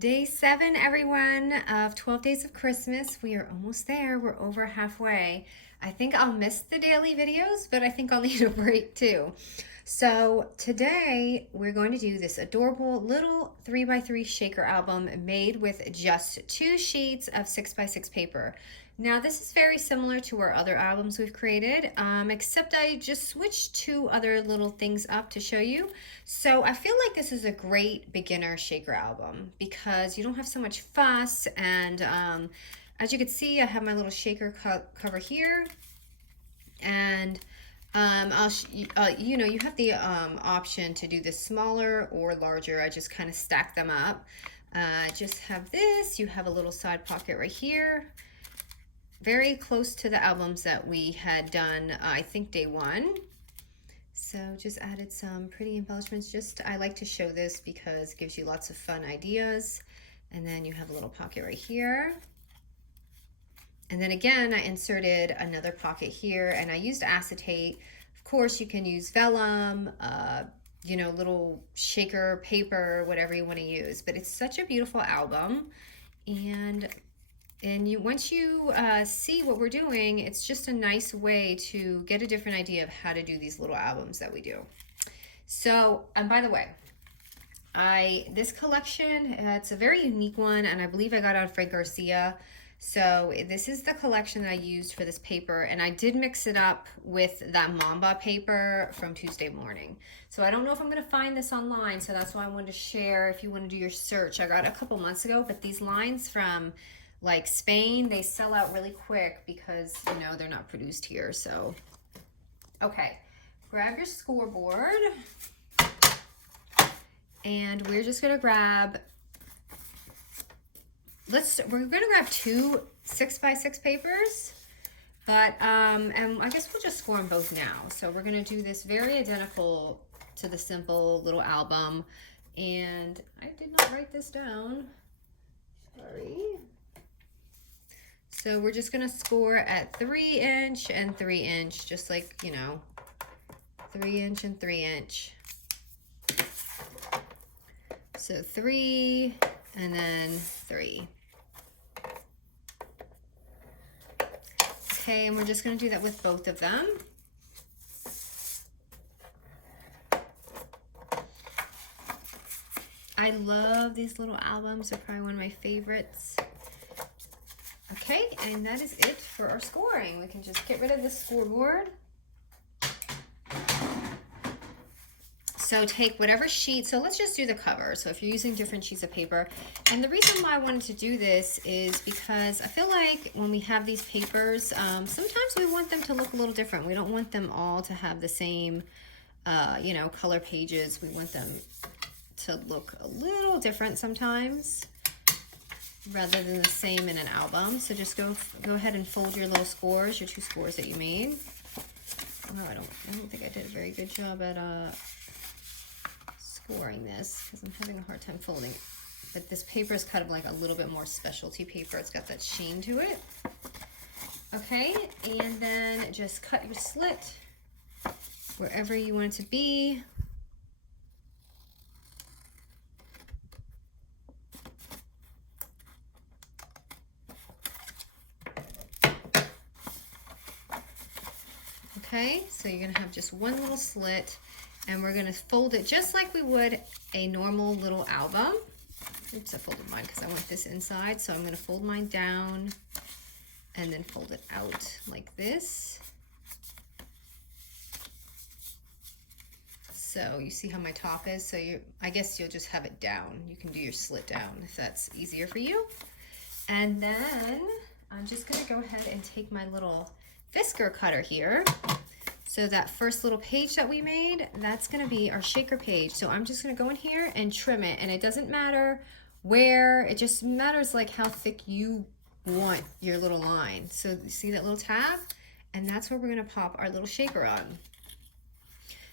Day 7, everyone, of 12 Days of Christmas. We are almost there. We're over halfway. I think I'll miss the daily videos, but I think I'll need a break too. So today we're going to do this adorable little 3x3 shaker album made with just 2 sheets of 6x6 paper. Now this is very similar to our other albums we've created, except I just switched 2 other little things up to show you. So I feel like this is a great beginner shaker album because you don't have so much fuss, and as you can see, I have my little shaker cover here, and you have the option to do this smaller or larger. I just kind of stack them up. Just have this. You have a little side pocket right here, very close to the albums that we had done, I think day 1. So just added some pretty embellishments. I like to show this because it gives you lots of fun ideas. And then you have a little pocket right here. And then again, I inserted another pocket here, and I used acetate. Of course, you can use vellum, little shaker paper, whatever you want to use. But it's such a beautiful album. And once you see what we're doing, it's just a nice way to get a different idea of how to do these little albums that we do. So, and by the way, this collection, it's a very unique one, and I believe I got it on Frank Garcia. So this is the collection that I used for this paper, and I did mix it up with that Mamba paper from Tuesday morning. So I don't know if I'm going to find this online, so that's why I wanted to share if you want to do your search. I got it a couple months ago, but these lines from like Spain, they sell out really quick because, they're not produced here. So, okay, grab your scoreboard, and we're just gonna grab, we're gonna grab 2 6x6 papers, but, and I guess we'll just score them both now. So we're gonna do this very identical to the simple little album, and I did not write this down, sorry. So we're just gonna score at 3" and 3" just like, 3" and 3". So 3 and then 3. Okay, and we're just gonna do that with both of them. I love these little albums. They're probably one of my favorites. Okay, and that is it for our scoring. We can just get rid of the scoreboard. So take whatever sheet, so let's just do the cover. So if you're using different sheets of paper, and the reason why I wanted to do this is because I feel like when we have these papers, sometimes we want them to look a little different. We don't want them all to have the same, color pages. We want them to look a little different sometimes, rather than the same in an album. So just go ahead and fold your little scores, your 2 scores that you made. Oh, I don't think I did a very good job at scoring this because I'm having a hard time folding. But this paper is kind of like a little bit more specialty paper. It's got that sheen to it. Okay, and then just cut your slit wherever you want it to be. Okay, so you're gonna have just one little slit, and we're gonna fold it just like we would a normal little album. Oops, I folded mine because I want this inside, so I'm gonna fold mine down and then fold it out like this. So you see how my top is? So I guess you'll just have it down. You can do your slit down if that's easier for you. And then I'm just gonna go ahead and take my little whisker cutter here. So that first little page that we made, that's gonna be our shaker page. So I'm just gonna go in here and trim it, and it doesn't matter where, it just matters like how thick you want your little line. So you see that little tab? And that's where we're gonna pop our little shaker on.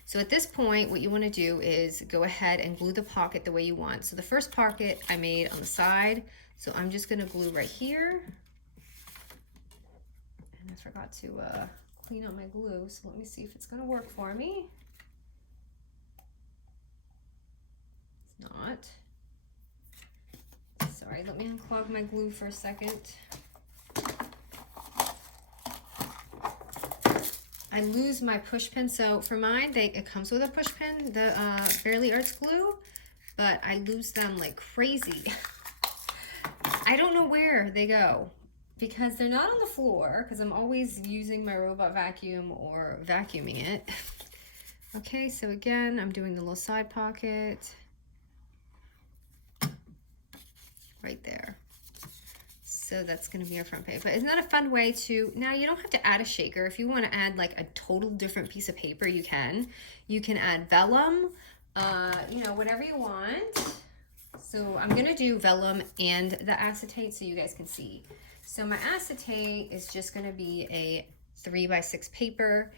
So at this point, what you wanna do is go ahead and glue the pocket the way you want. So the first pocket I made on the side, so I'm just gonna glue right here. And I forgot to clean up my glue, so let me see if it's gonna work for me. It's not. Sorry, let me unclog my glue for a second. I lose my push pin, so for mine, it comes with a push pin, the Barely Arts glue, but I lose them like crazy. I don't know where they go because they're not on the floor because I'm always using my robot vacuum or vacuuming it. Okay, so again, I'm doing the little side pocket right there. So that's going to be our front page. But isn't that a fun way to, now you don't have to add a shaker. If you want to add like a total different piece of paper, you can. You can add vellum, you know, whatever you want. So I'm going to do vellum and the acetate so you guys can see. So my acetate is just going to be a 3x6 paper.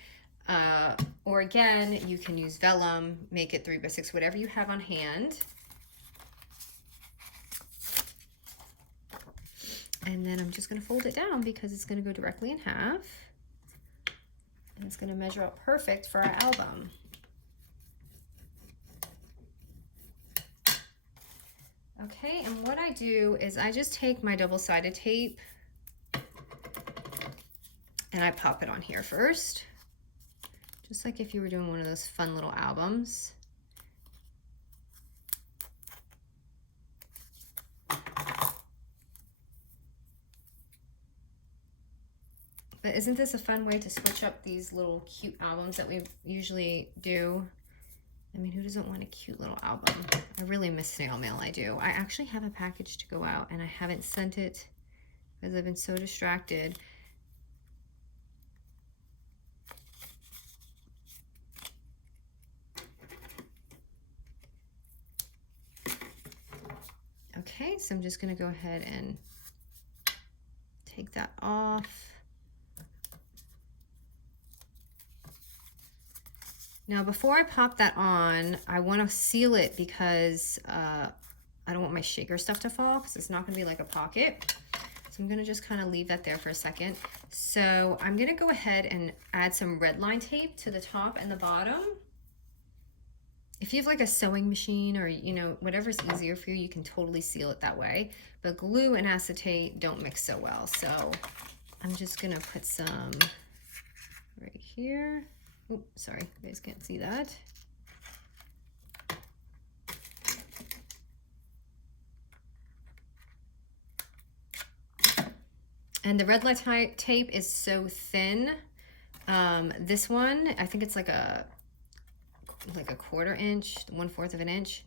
Or again, you can use vellum, make it 3x6, whatever you have on hand. And then I'm just going to fold it down because it's going to go directly in half. And it's going to measure out perfect for our album. Okay, and what I do is I just take my double-sided tape and I pop it on here first. Just like if you were doing one of those fun little albums. But isn't this a fun way to switch up these little cute albums that we usually do? I mean, who doesn't want a cute little album? I really miss snail mail, I do. I actually have a package to go out and I haven't sent it because I've been so distracted. Okay, so I'm just gonna go ahead and take that off. Now, before I pop that on, I want to seal it because I don't want my shaker stuff to fall because it's not going to be like a pocket. So I'm going to just kind of leave that there for a second. So I'm going to go ahead and add some Redline tape to the top and the bottom. If you have like a sewing machine or, you know, whatever's easier for you, you can totally seal it that way. But glue and acetate don't mix so well. So I'm just going to put some right here. Oh, sorry, you guys can't see that. And the Redline tape is so thin. This one, I think it's like a 1/4 inch, 1/4 of an inch.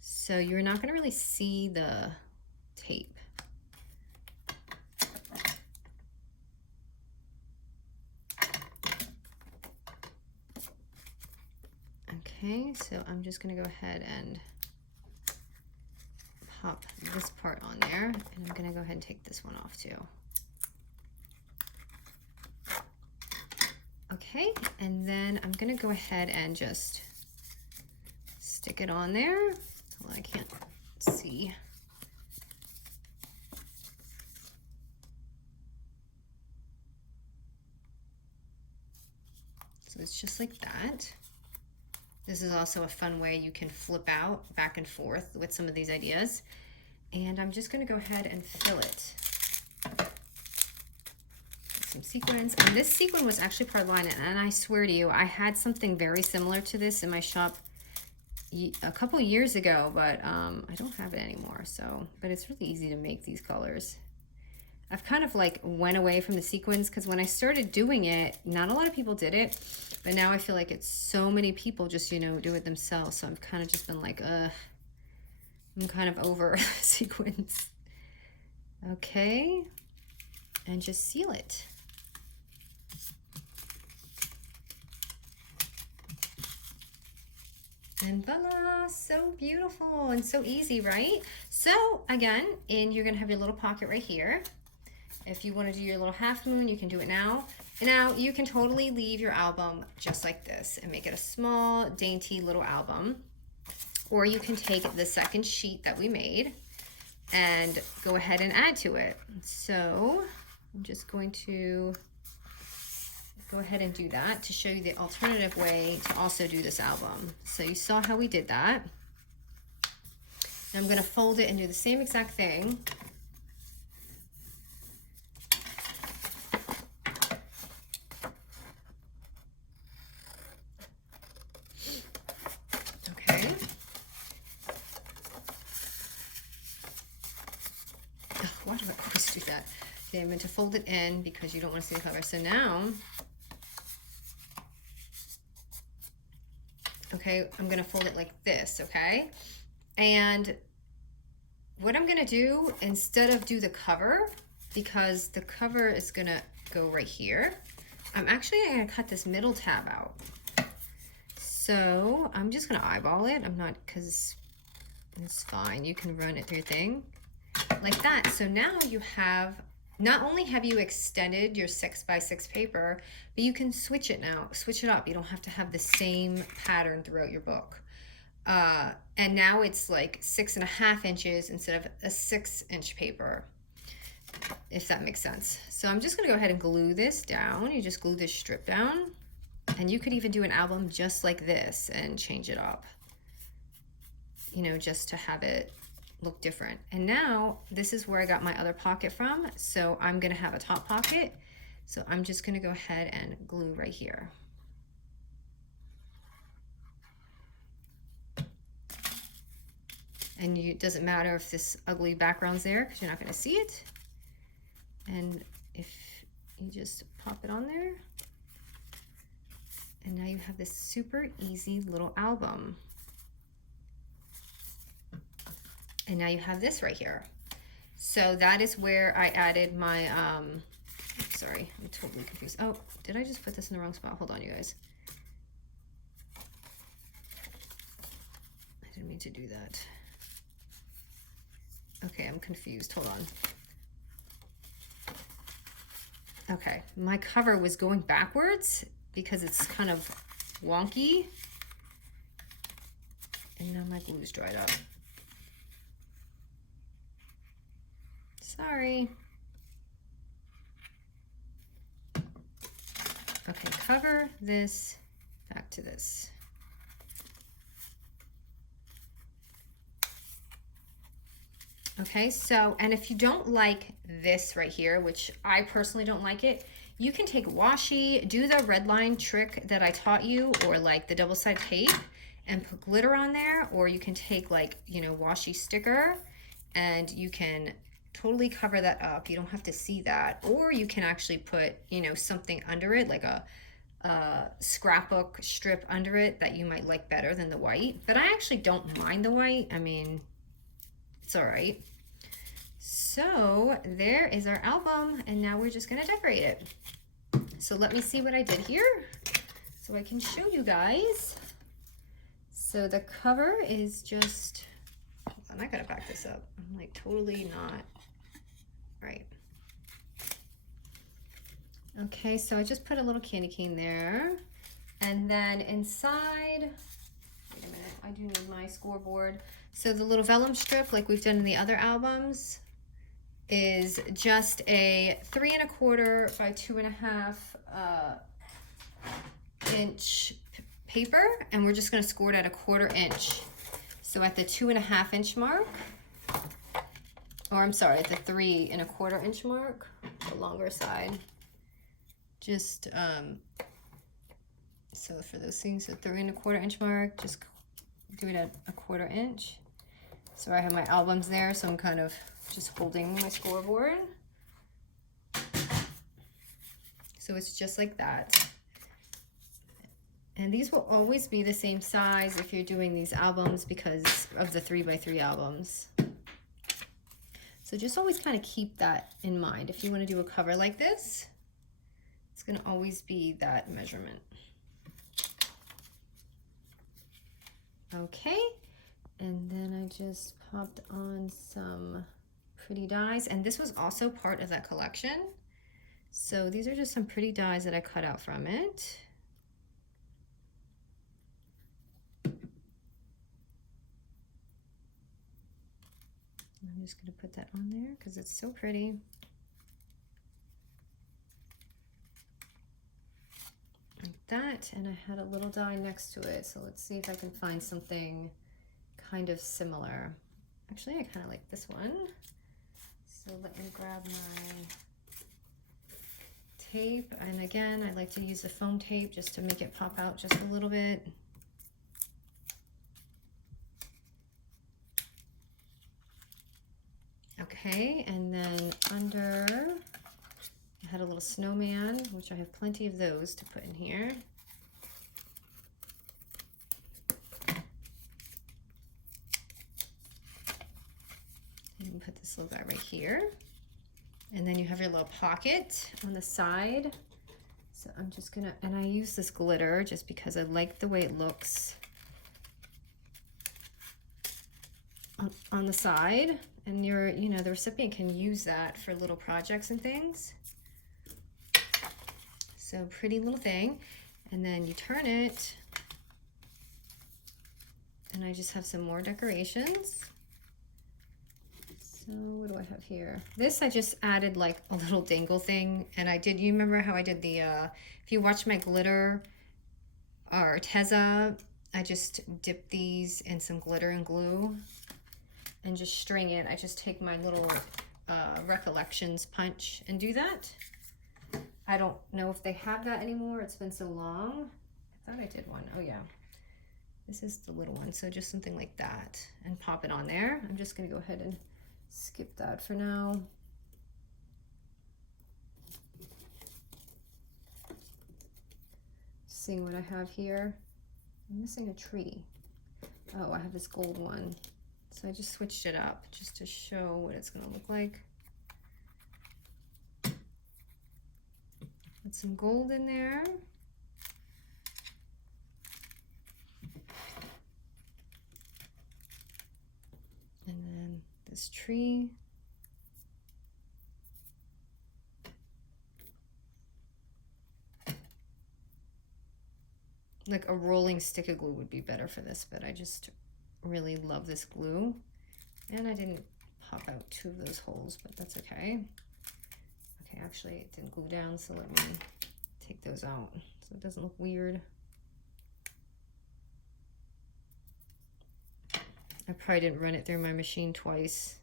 So you're not gonna really see the tape. Okay, so I'm just gonna go ahead and pop this part on there, and I'm gonna go ahead and take this one off too. Okay, and then I'm gonna go ahead and just stick it on there. Well, I can't see. So it's just like that. This is also a fun way you can flip out back and forth with some of these ideas. And I'm just gonna go ahead and fill it. Some sequins. And this sequin was actually part of the line, and I swear to you, I had something very similar to this in my shop a couple years ago, but I don't have it anymore. So, but it's really easy to make these colors. I've kind of like went away from the sequins because when I started doing it, not a lot of people did it, but now I feel like it's so many people just, you know, do it themselves. So I've kind of just been like, I'm kind of over sequins. Okay, and just seal it. And voila, so beautiful and so easy, right? So again, and you're gonna have your little pocket right here. If you want to do your little half moon, you can do it now. Now you can totally leave your album just like this and make it a small, dainty little album. Or you can take the second sheet that we made and go ahead and add to it. So I'm just going to go ahead and do that to show you the alternative way to also do this album. So you saw how we did that. And I'm gonna fold it and do the same exact thing. Okay. Oh, why do I always do that? Okay, I'm going to fold it in because you don't want to see the cover. So now, okay, I'm going to fold it like this, okay? And what I'm going to do, instead of do the cover, because the cover is going to go right here, I'm actually going to cut this middle tab out. So I'm just going to eyeball it. I'm not, because it's fine. You can run it through your thing like that. So now you have, not only have you extended your 6x6 paper, but you can switch it now, switch it up. You don't have to have the same pattern throughout your book. And now it's like 6.5 inches instead of a 6-inch paper, if that makes sense. So I'm just gonna go ahead and glue this down. You just glue this strip down, and you could even do an album just like this and change it up, you know, just to have it look different. And now this is where I got my other pocket from. So I'm gonna have a top pocket. So I'm just gonna go ahead and glue right here. And it doesn't matter if this ugly background's there because you're not gonna see it. And if you just pop it on there, and now you have this super easy little album. And now you have this right here. So that is where I added my, sorry, I'm totally confused. Oh, did I just put this in the wrong spot? Hold on, you guys. I didn't mean to do that. Okay, I'm confused, hold on. Okay, my cover was going backwards because it's kind of wonky. And now my glue's dried up. Sorry. Okay, cover this, back to this. Okay, so, and if you don't like this right here, which I personally don't like it, you can take washi, do the Redline trick that I taught you, or like the double-sided tape, and put glitter on there, or you can take like, you know, washi sticker, and you can totally cover that up. You don't have to see that. Or you can actually put, you know, something under it, like a scrapbook strip under it that you might like better than the white. But I actually don't mind the white. I mean, it's all right. So there is our album, and now we're just gonna decorate it. So let me see what I did here so I can show you guys. So the cover is just, hold on, I gotta back this up. I'm like totally not right. Okay, so I just put a little candy cane there. And then inside, wait a minute, I do need my scoreboard. So the little vellum strip, like we've done in the other albums, is just a 3 1/4 by 2.5 inch paper, and we're just gonna score it at 1/4 inch. So at the 2.5 inch mark, or I'm sorry, at the 3 1/4 inch mark, the longer side. Just, so for those things, the 3 1/4 inch mark, just do it at 1/4 inch. So I have my albums there, so I'm kind of just holding my scoreboard. So it's just like that. And these will always be the same size if you're doing these albums because of the 3x3 albums. So just always kind of keep that in mind. If you want to do a cover like this, it's going to always be that measurement. Okay, and then I just popped on some pretty dies, and this was also part of that collection. So these are just some pretty dies that I cut out from it. I'm just going to put that on there because it's so pretty. Like that, and I had a little die next to it, so let's see if I can find something kind of similar. Actually, I kind of like this one. So let me grab my tape. And again, I like to use the foam tape just to make it pop out just a little bit. Okay, and then under, I had a little snowman, which I have plenty of those to put in here. You can put this little guy right here. And then you have your little pocket on the side. So I'm just gonna, and I use this glitter just because I like the way it looks on the side. And your, you know, the recipient can use that for little projects and things. So pretty little thing. And then you turn it, and I just have some more decorations. So what do I have here? This I just added like a little dangle thing, and I did, you remember how I did the, if you watch my glitter Arteza, I just dip these in some glitter and glue and just string it. I just take my little Recollections punch and do that. I don't know if they have that anymore. It's been so long. I thought I did one. Oh yeah. This is the little one. So just something like that and pop it on there. I'm just gonna go ahead and skip that for now. Seeing what I have here. I'm missing a tree. Oh, I have this gold one. So I just switched it up just to show what it's gonna look like. Put some gold in there. And then this tree. Like a rolling stick of glue would be better for this, but I just really love this glue. And I didn't pop out 2 of those holes, but that's okay. Okay, actually it didn't glue down, so let me take those out so it doesn't look weird. I probably didn't run it through my machine twice.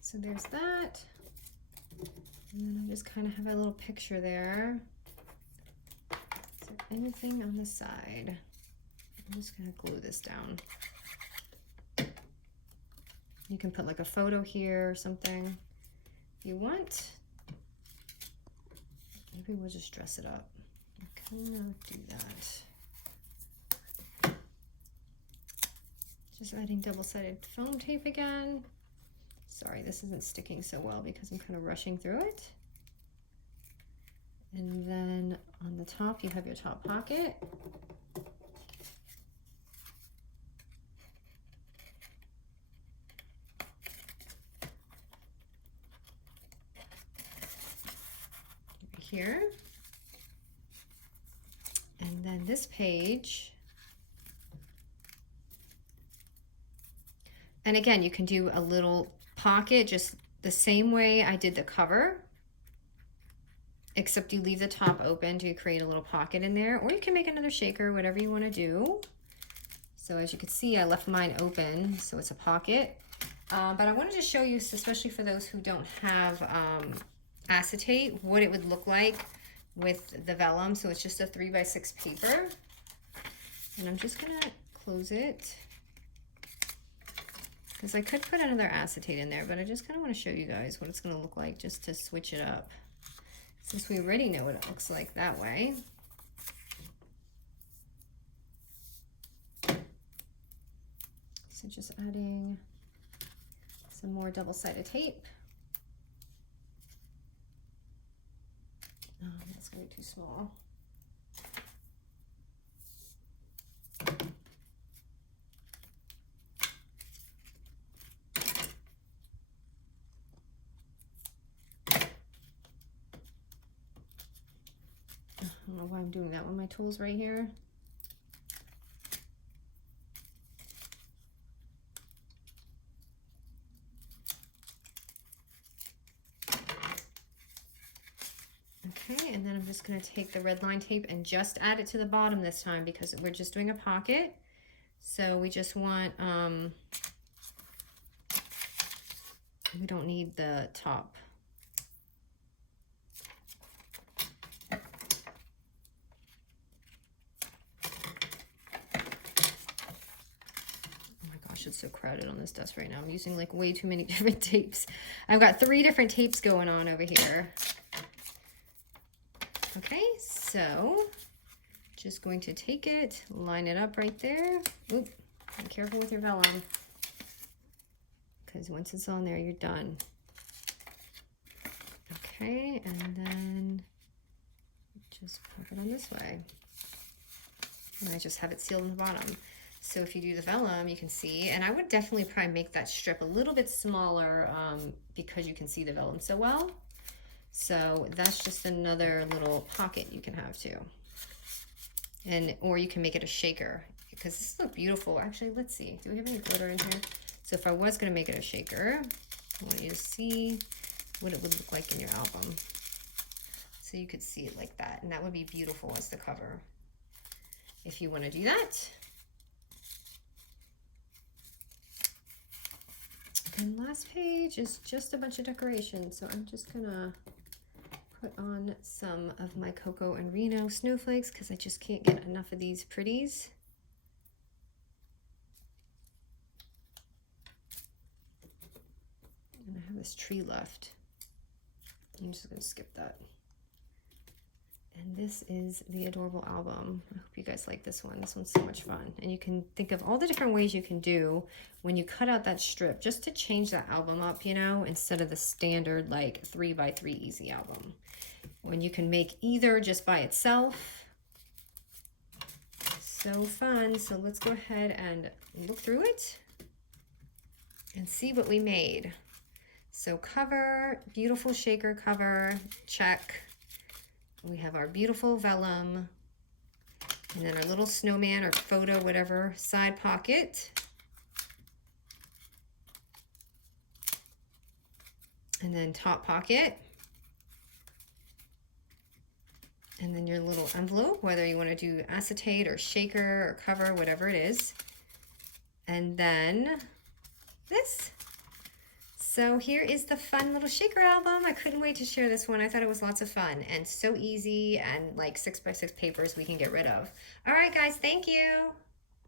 So there's that. And then I just kind of have a little picture there. Is there anything on the side? I'm just gonna glue this down. You can put like a photo here or something if you want. Maybe we'll just dress it up. I cannot do that. Just adding double-sided foam tape again. Sorry, this isn't sticking so well because I'm kind of rushing through it. And then on the top, you have your top pocket. Here. And then this page, and again you can do a little pocket just the same way I did the cover, except you leave the top open to create a little pocket in there, or you can make another shaker, whatever you want to do. So as you can see, I left mine open so it's a pocket, but I wanted to show you, especially for those who don't have acetate, what it would look like with the vellum. So it's just a 3x6 paper, and I'm just gonna close it because I could put another acetate in there, but I just kind of want to show you guys what it's going to look like just to switch it up, since we already know what it looks like that way. So just adding some more double-sided tape. Oh, that's going to be too small. I don't know why I'm doing that with my tools right here. Okay, and then I'm just just going to take the Redline tape and just add it to the bottom this time because we're just doing a pocket. So we just want, we don't need the top. It's so crowded on this desk right now. I'm using like way too many different tapes. I've got 3 different tapes going on over here. Okay, so just going to take it, line it up right there. Oop, be careful with your vellum, because once it's on there, you're done. Okay, and then just pop it on this way. And I just have it sealed in the bottom. So if you do the vellum, you can see, and I would definitely probably make that strip a little bit smaller because you can see the vellum so well. So that's just another little pocket you can have too. And, or you can make it a shaker because this looks beautiful. Actually, let's see, do we have any glitter in here? So if I was gonna make it a shaker, I want you to see what it would look like in your album. So you could see it like that, and that would be beautiful as the cover. If you wanna do that. And last page is just a bunch of decorations. So I'm just gonna put on some of my Cocoa and Reno snowflakes because I just can't get enough of these pretties. And I have this tree left. I'm just gonna skip that. And this is the adorable album. I hope you guys like this one. This one's so much fun. And you can think of all the different ways you can do when you cut out that strip just to change that album up, you know, instead of the standard like 3x3 easy album. When you can make either just by itself. So fun. So let's go ahead and look through it and see what we made. So cover, beautiful shaker cover, check. We have our beautiful vellum, and then our little snowman or photo, whatever, side pocket. And then top pocket. And then your little envelope, whether you want to do acetate or shaker or cover, whatever it is. And then this. So here is the fun little shaker album. I couldn't wait to share this one. I thought it was lots of fun and so easy, and like 6x6 papers we can get rid of. All right, guys, thank you.